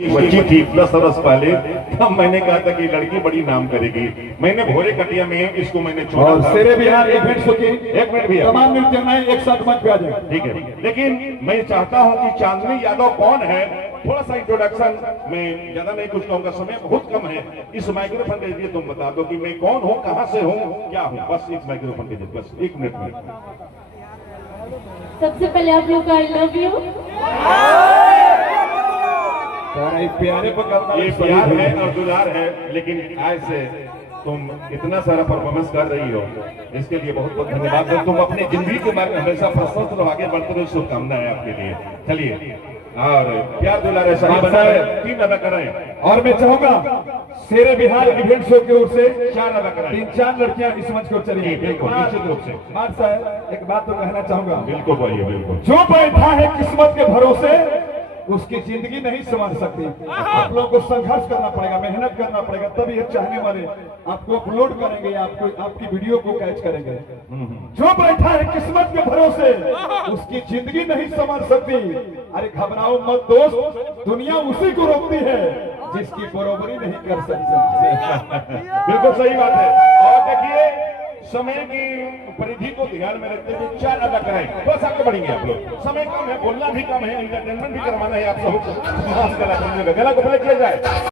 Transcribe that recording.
बच्ची थी 10 बरस पहले, तब मैंने कहा था कि लड़की बड़ी नाम करेगी। मैंने भोरे कटिया में इसको मैंने छोड़ा था। शेरे बिहार इवेंट्स होती एक मिनट भैया, तमाम नृत्यनाएं एक साथ मंच पे आ जाए। ठीक है, लेकिन मैं चाहता हूं कि चांदनी यादव कौन है, थोड़ा सा इंट्रोडक्शन में ज्यादा नहीं कुछ कहूंगा, समय बहुत कम है। इस माइक्रोफोन के जरिए तुम बता दो कि मैं कौन हूं, कहां से हूं, क्या हूं, बस इस माइक्रोफोन के जरिए, बस 1 मिनट में। सबसे पहले आप लोग का आई लव यू। प्यारे पर ये प्यार है और दुलार है, लेकिन आज से तुम इतना सारा परफॉर्मेंस कर रही हो, इसके लिए बहुत बहुत धन्यवाद। तुम अपनी जिंदगी के बारे में हमेशा प्रशस्त रहो, आगे बढ़ते रहो, शुभकामनाएं आपके लिए। चलिए, और प्यार दुलार ऐसा ही बना है। 3 अदा करें, और मैं चाहूंगा शेरे बिहार इवेंट शो की ओर से 4 अदा करें। 3-4 लड़कियां इस मंच की ओर चली। बिल्कुल, निश्चित रूप से। मान साहब एक बात तो कहना चाहूंगा, बिल्कुल बोलिए, बिल्कुल। जो बैठा है किस्मत के भरोसे उसकी जिंदगी नहीं संवार सकती। आप लोगों को संघर्ष करना पड़ेगा, मेहनत करना पड़ेगा, तभी ये चाहने वाले आपको अपलोड करेंगे, आपको आपकी वीडियो को कैच करेंगे। जो बैठा है किस्मत के भरोसे उसकी जिंदगी नहीं संवार सकती। अरे घबराओ मत दोस्त, दुनिया उसी को रोकती है जिसकी बरोबरी नहीं कर सकती। बिल्कुल सही बात है। और देखिए, समय की परिधि को ध्यान में रखते हुए 4 अदा कराएं, बस आगे बढ़ेंगे आप लोग। समय कम है, बोलना भी कम है, एंटरटेनमेंट भी करवाना है आप सबको। गला को प्ले किया जाए।